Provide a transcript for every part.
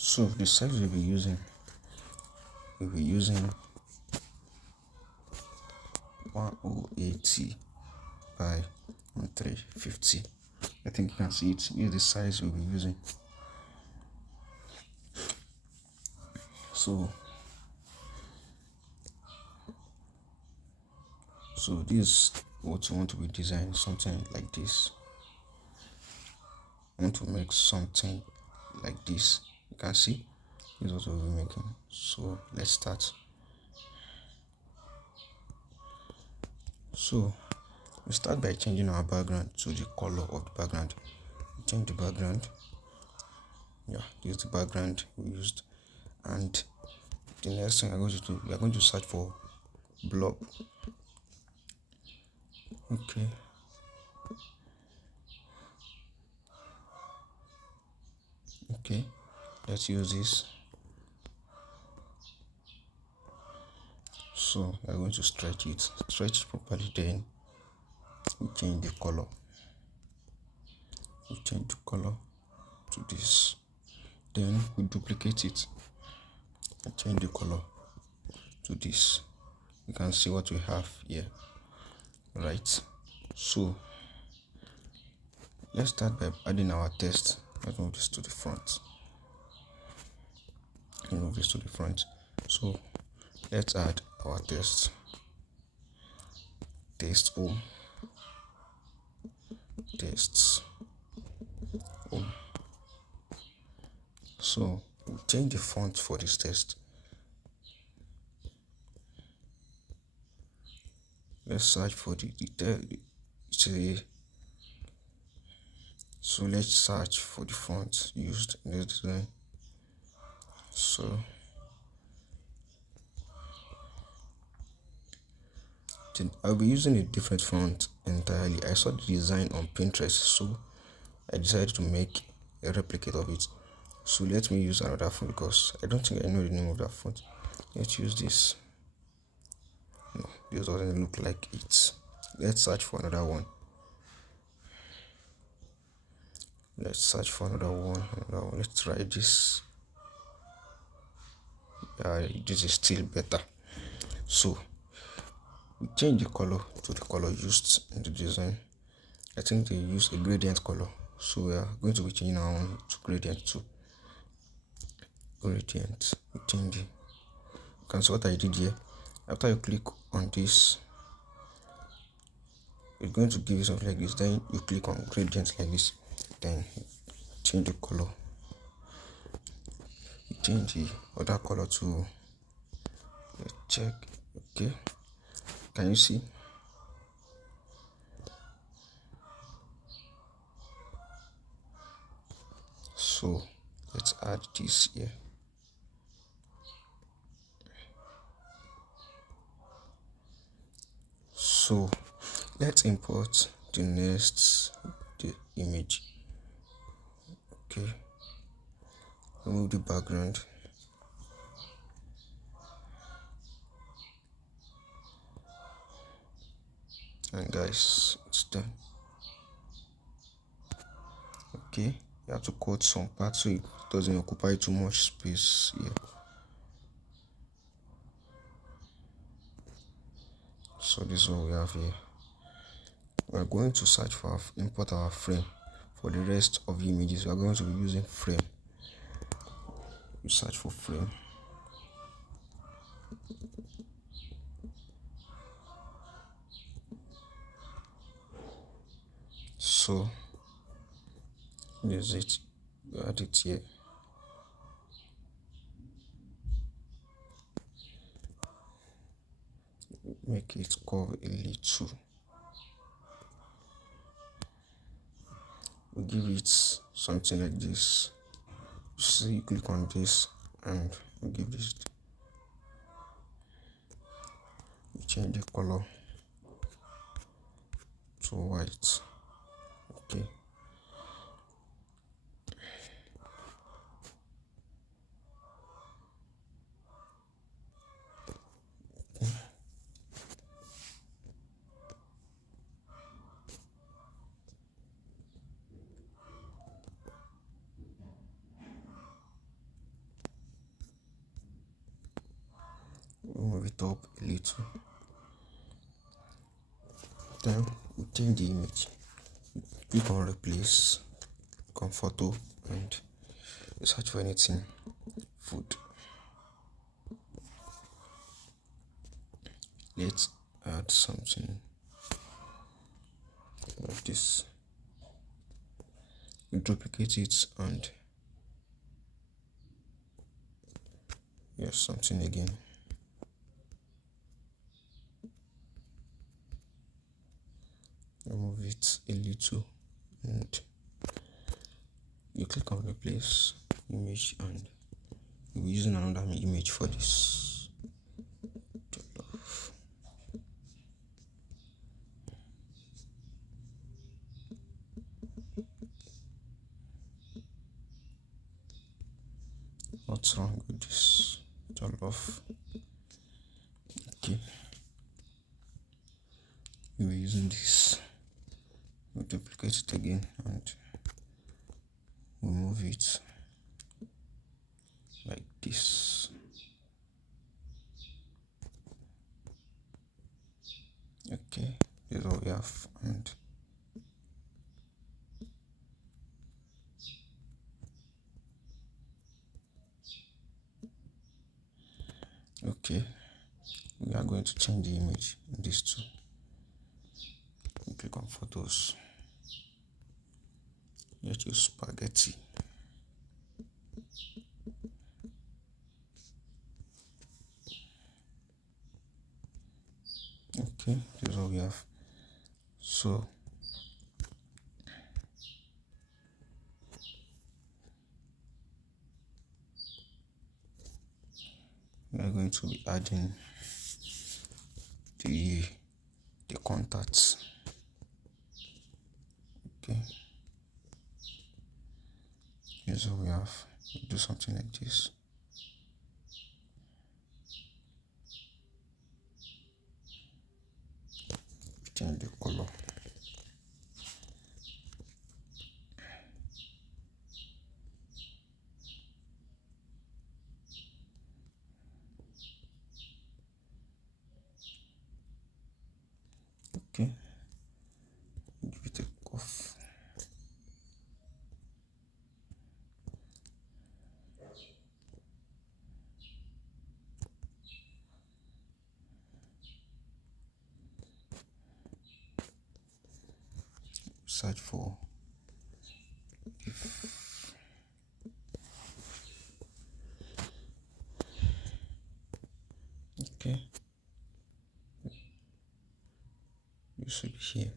So the size we'll be using we'll be using 1080 by 1350. I think you can see it. Here's the size we'll be using. So this is what you want to be designing, something like this. I want to make something like this. You can see this is what we'll be making. So let's start. So we start by changing our background to the color of the background. Change the background. Yeah, this is the background we used. And the next thing I'm going to do, we are going to search for blob. Okay, let's use this. So we are going to stretch it properly, then we change the color. We change the color to this, then we duplicate it and change the color to this. You can see what we have here, right? So let's start by adding our text. Let's move this to the front. So let's add our text home. So we'll change the font for this text. Let's search for so let's search for the font used in this design. So I'll be using a different font entirely. I saw the design on Pinterest, so I decided to make a replicate of it. So let me use another font because I don't think I know the name of that font. Let's use this. No, this doesn't look like it. Let's search for another one. Let's try this. This is still better. So we change the color to the color used in the design. I think they use a gradient color, so we are going to be changing our own to gradient too. We change it. You can see what I did here. After you click on this, it's going to give you something like this. Then you click on gradient like this, then change the color. You change the other color to check. Okay, can you see? So let's add this here. So let's import the image. Okay, remove the background. And guys, it's done. Okay, you have to cut some parts so it doesn't occupy too much space here. So this is what we have here. We are going to search for import our frame. For the rest of the images, we are going to be using frame. You search for frame. So this is it. We add it here. Make it curve a little. We give it something like this. You see, you click on this and we give this. We change the color to white. Okay. we'll move it up a little. Then we change the image. Click on replace, click on photo, and search for anything. Food. Let's add something like this. We duplicate it and here's something again. Remove it a little and you click on replace image and we'll be using another image for this. What's wrong with this jollof? Okay, we're using this. We'll duplicate it again and we'll move it like this. Okay, this is what we have, and okay, we are going to change the image in these two. Click on photos. Let's use spaghetti. Okay, this is what we have. So we are going to be adding the contacts. Okay, here's what we have. We'll do something like this. Change the color. Okay, give it a cough. Search for if okay, you should be here.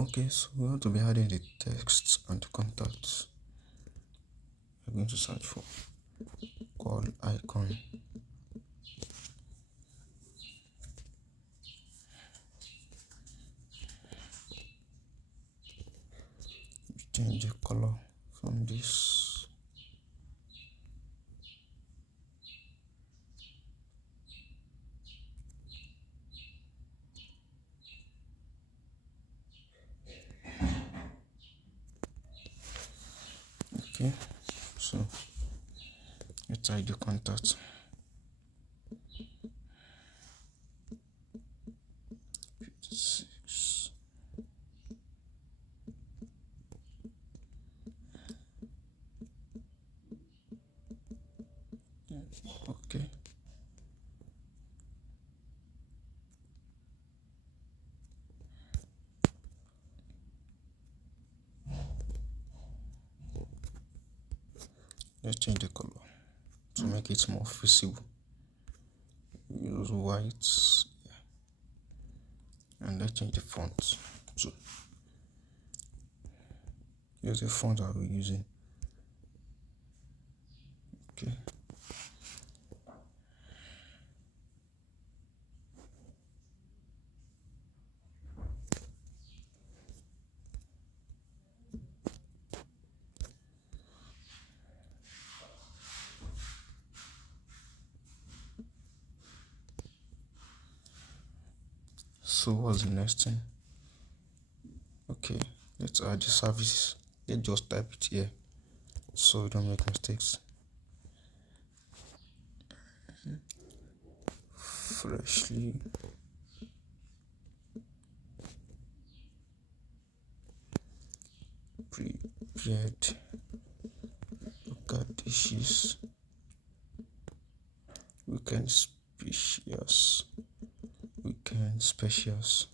Okay, so we want to be adding the text and contacts. We're going to search for call icon. Change the color from this. Okay, so let's add the contact. Okay, let's change the color to make it more visible. Use white, and let's change the font. So here's the font that we're using. Okay, So what's the next thing? Okay, let's add the services. Let's just type it here so we don't make mistakes. Freshly prepared local dishes, weekend specials, weekend specials.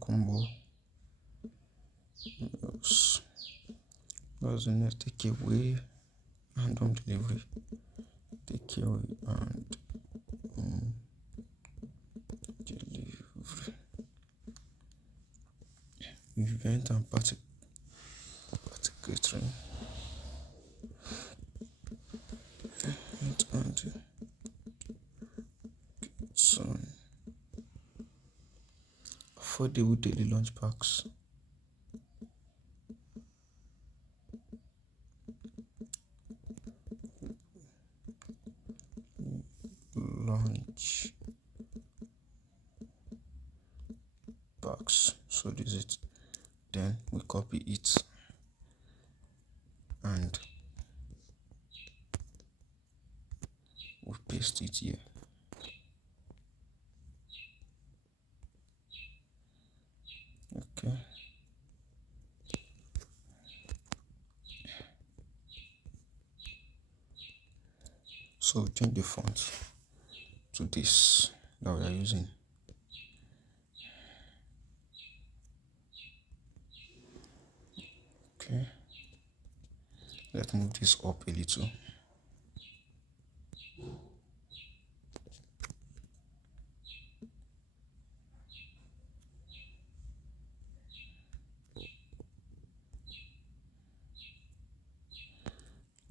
Combo meals. What's the next? Takeaway and home delivery. Takeaway and delivery. Event and party catering. Event and some affordable daily lunch packs. Lunch packs. So this is it. Then we copy it and we paste it here. Okay. So change the font to this that we are using. Okay. Let's move this up a little.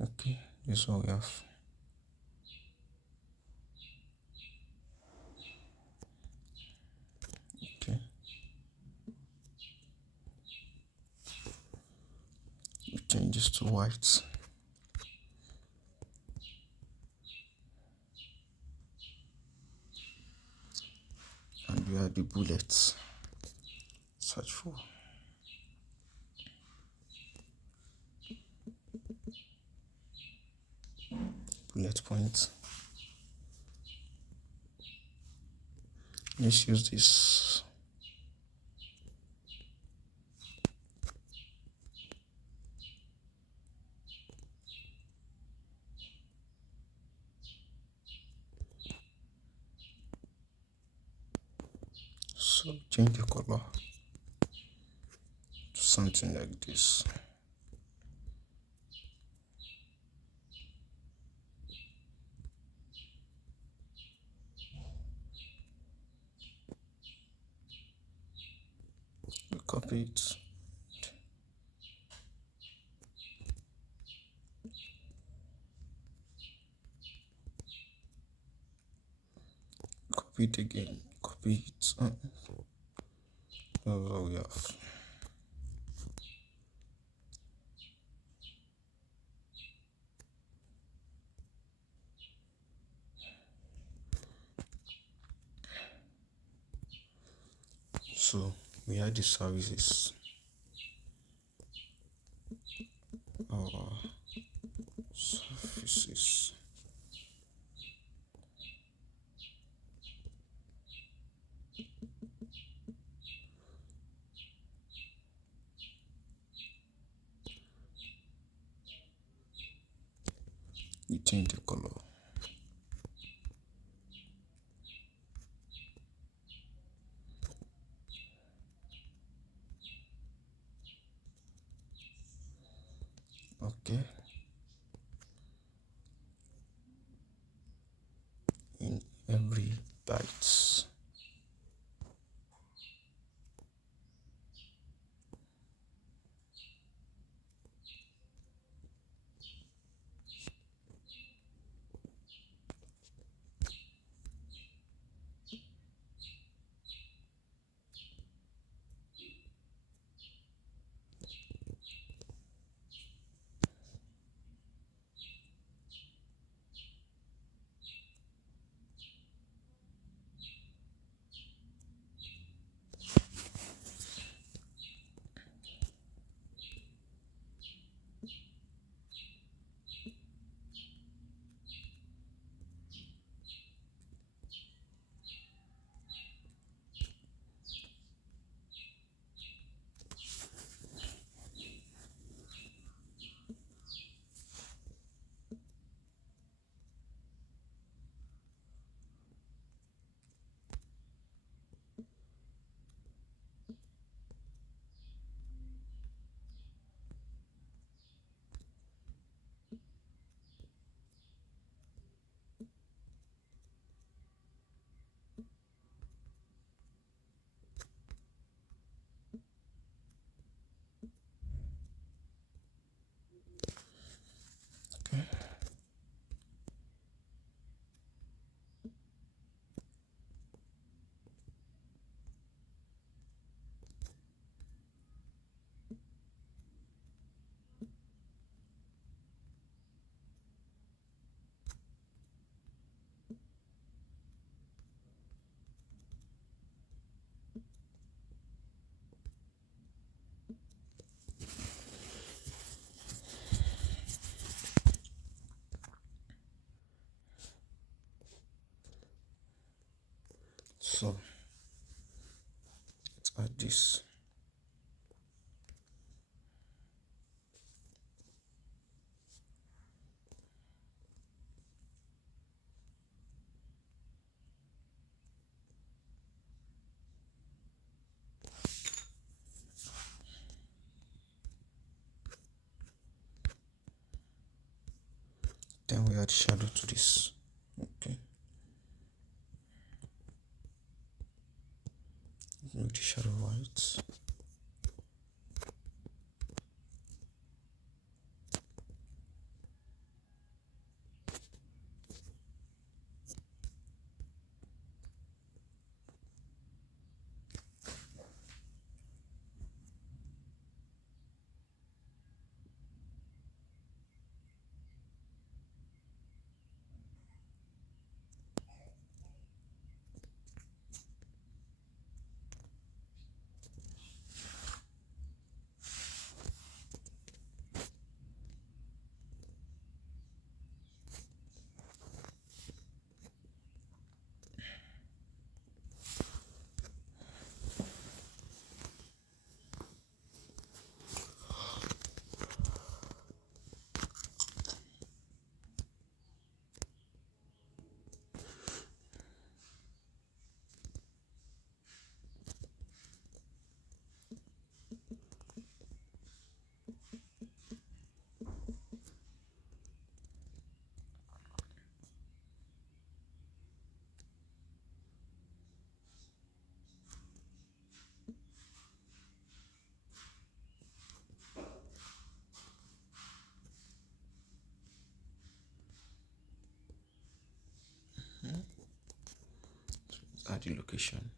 Okay, this is what we have. Okay. We change this to white. And we add the bullets. Search for bullet points. Let's use this. So change the color to something like this. We copy it. Copy it again. Copy it. That's what we have. So we add the services. Our services. We change the color. Okay. In every bite. So let's add this. Then we add shadow to this. Okay. Make the shadow white. Add the location.